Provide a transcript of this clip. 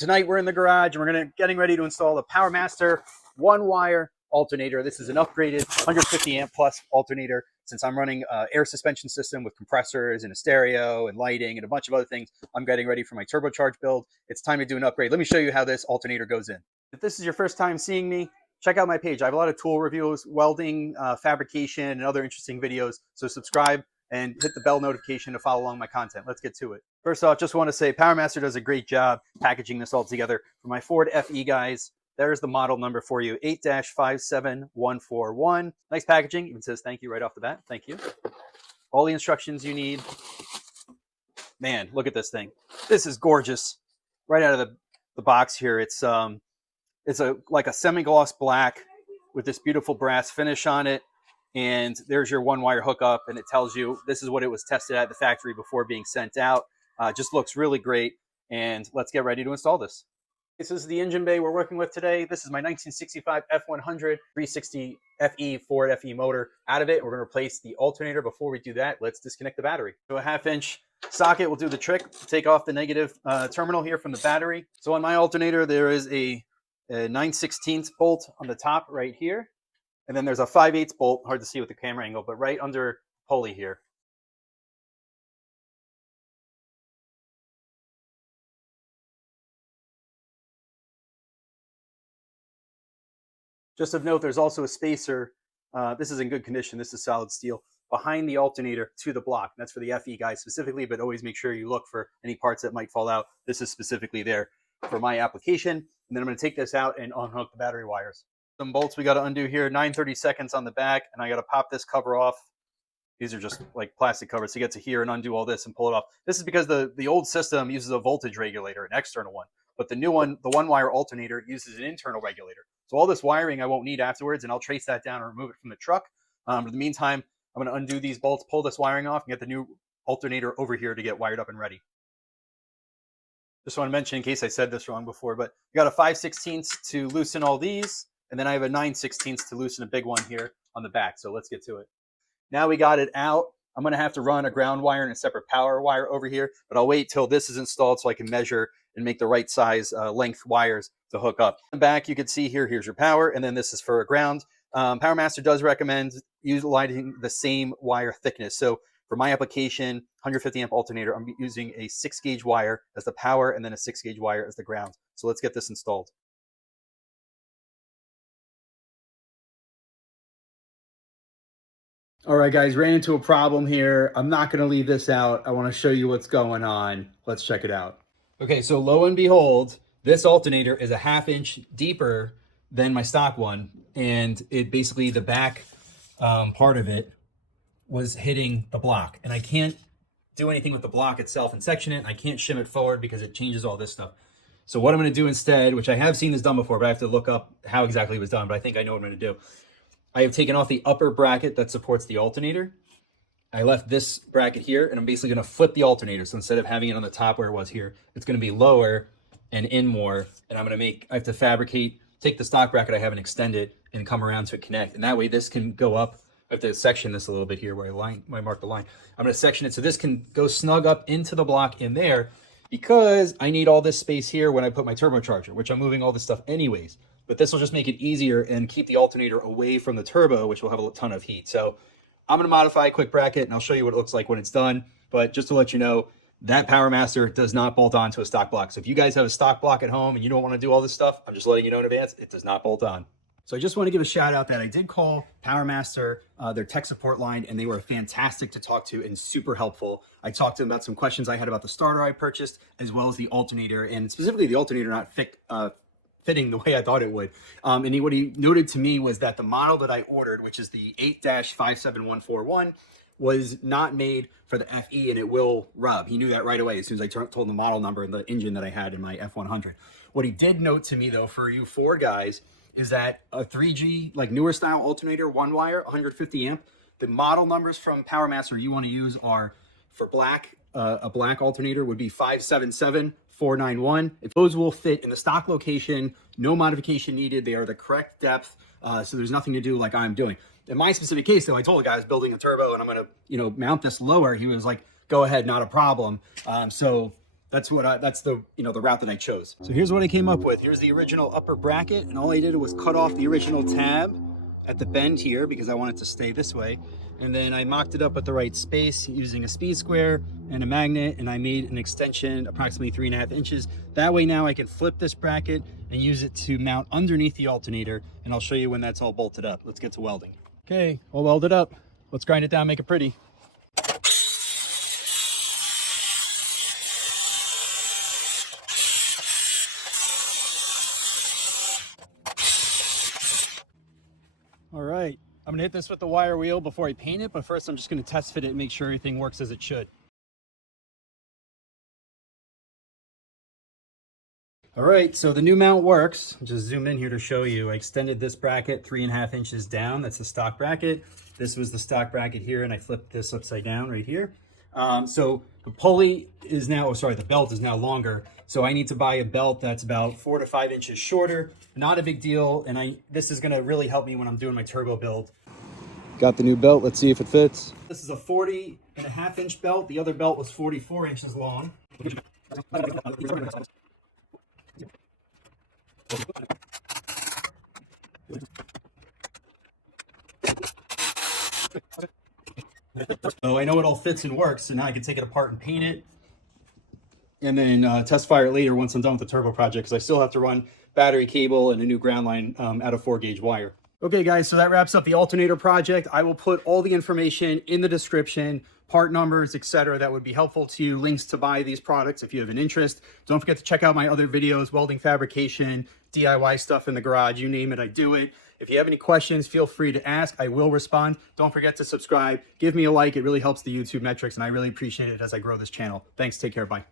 tonight we're in the garage and we're getting ready to install the Powermaster one-wire alternator. This is an upgraded 150 amp plus alternator. Since I'm running air suspension system with compressors and a stereo and lighting and a bunch of other things, I'm getting ready for my turbocharged build. It's time to do an upgrade. Let me show you how this alternator goes in. If this is your first time seeing me, check out my page. I have a lot of tool reviews, welding, fabrication, and other interesting videos. So subscribe and hit the bell notification to follow along my content. Let's get to it. First off, just want to say Powermaster does a great job packaging this all together. For my Ford FE guys, there's the model number for you, 8-57141. Nice packaging, even says thank you right off the bat. Thank you. All the instructions you need. Man, look at this thing. This is gorgeous. Right out of the box here, it's like a semi-gloss black with this beautiful brass finish on it. And there's your one-wire hookup, and it tells you this is what it was tested at the factory before being sent out. Just looks really great, and let's get ready to install this. This is the engine bay we're working with today. This is my 1965 F100 360 FE Ford FE motor. Out of it, we're going to replace the alternator. Before we do that, let's disconnect the battery. So a 1/2-inch socket will do the trick. Take off the negative terminal here from the battery. So on my alternator, there is a 9/16 bolt on the top right here. And then there's a 5/8 bolt, hard to see with the camera angle, but right under pulley here. Just of note, there's also a spacer. This is in good condition. This is solid steel behind the alternator to the block. That's for the FE guys specifically, but always make sure you look for any parts that might fall out. This is specifically there for my application. And then I'm going to take this out and unhook the battery wires. Some bolts we got to undo here, 9/32 on the back, and I got to pop this cover off. These are just like plastic covers to get to here and undo all this and pull it off. This is because the old system uses a voltage regulator, an external one, but the new one, the one-wire alternator, uses an internal regulator. So all this wiring I won't need afterwards, and I'll trace that down and remove it from the truck. But in the meantime, I'm going to undo these bolts, pull this wiring off, and get the new alternator over here to get wired up and ready. Just want to mention, in case I said this wrong before, but you got a 5/16 to loosen all these. And then I have a 9/16 to loosen a big one here on the back. So let's get to it. Now we got it out. I'm going to have to run a ground wire and a separate power wire over here, but I'll wait till this is installed so I can measure and make the right size length wires to hook up. In the back, you can see here, here's your power, and then this is for a ground. Powermaster does recommend utilizing the same wire thickness. So for my application, 150 amp alternator, I'm using a 6-gauge wire as the power and then a 6-gauge wire as the ground. So let's get this installed. All right, guys, ran into a problem here. I'm not going to leave this out. I want to show you what's going on. Let's check it out. Okay, so lo and behold, this alternator is a 1/2 inch deeper than my stock one. And it basically, the back part of it was hitting the block. And I can't do anything with the block itself and section it. I can't shim it forward because it changes all this stuff. So what I'm going to do instead, which I have seen this done before, but I have to look up how exactly it was done, but I think I know what I'm going to do. I have taken off the upper bracket that supports the alternator. I left this bracket here, and I'm basically going to flip the alternator. So instead of having it on the top where it was here, it's going to be lower and in more. And I have to fabricate, take the stock bracket I have and extend it and come around to connect. And that way this can go up. I have to section this a little bit here where I mark the line. I'm going to section it so this can go snug up into the block in there because I need all this space here when I put my turbocharger, which I'm moving all this stuff anyways. But this will just make it easier and keep the alternator away from the turbo, which will have a ton of heat. So I'm going to modify a quick bracket, and I'll show you what it looks like when it's done. But just to let you know, that Powermaster does not bolt on to a stock block. So if you guys have a stock block at home and you don't want to do all this stuff, I'm just letting you know in advance, it does not bolt on. So I just want to give a shout out that I did call Powermaster, their tech support line, and they were fantastic to talk to and super helpful. I talked to them about some questions I had about the starter I purchased, as well as the alternator, and specifically the alternator not fitting the way I thought it would. And what he noted to me was that the model that I ordered, which is the 8-57141, was not made for the FE, and it will rub. He knew that right away as soon as I told him the model number and the engine that I had in my F100. What he did note to me, though, for you Ford guys, is that a 3G, like newer style alternator, one wire, 150 amp, the model numbers from Powermaster you want to use are for black, a black alternator would be 577-491. If those will fit in the stock location, no modification needed. They are the correct depth, so there's nothing to do like I'm doing. In my specific case, though, I told the guy I was building a turbo and I'm going to, mount this lower. He was like, go ahead, not a problem. So that's the the route that I chose. So here's what I came up with. Here's the original upper bracket, and all I did was cut off the original tab at the bend here because I want it to stay this way. And then I mocked it up at the right space using a speed square and a magnet, and I made an extension approximately 3.5 inches. That way now I can flip this bracket and use it to mount underneath the alternator, and I'll show you when that's all bolted up. Let's get to welding. Okay, all welded up. Let's grind it down, make it pretty. All right, I'm gonna hit this with the wire wheel before I paint it, but first I'm just gonna test fit it and make sure everything works as it should. All right, so the new mount works. I'll just zoom in here to show you. I extended this bracket 3.5 inches down. That's the stock bracket. This was the stock bracket here, and I flipped this upside down right here. So the pulley is now, the belt is now longer. So I need to buy a belt that's about 4 to 5 inches shorter. Not a big deal, and this is gonna really help me when I'm doing my turbo build. Got the new belt, let's see if it fits. This is a 40.5 inch belt. The other belt was 44 inches long. So I know it all fits and works, so now I can take it apart and paint it, and then test fire it later once I'm done with the turbo project, because I still have to run battery cable and a new ground line out of 4-gauge wire. Okay guys, so that wraps up the alternator project. I will put all the information in the description, part numbers, etc. that would be helpful to you, links to buy these products if you have an interest. Don't forget to check out my other videos, welding, fabrication, DIY stuff in the garage, you name it, I do it. If you have any questions, feel free to ask. I will respond. Don't forget to subscribe. Give me a like. It really helps the YouTube metrics, and I really appreciate it as I grow this channel. Thanks. Take care. Bye.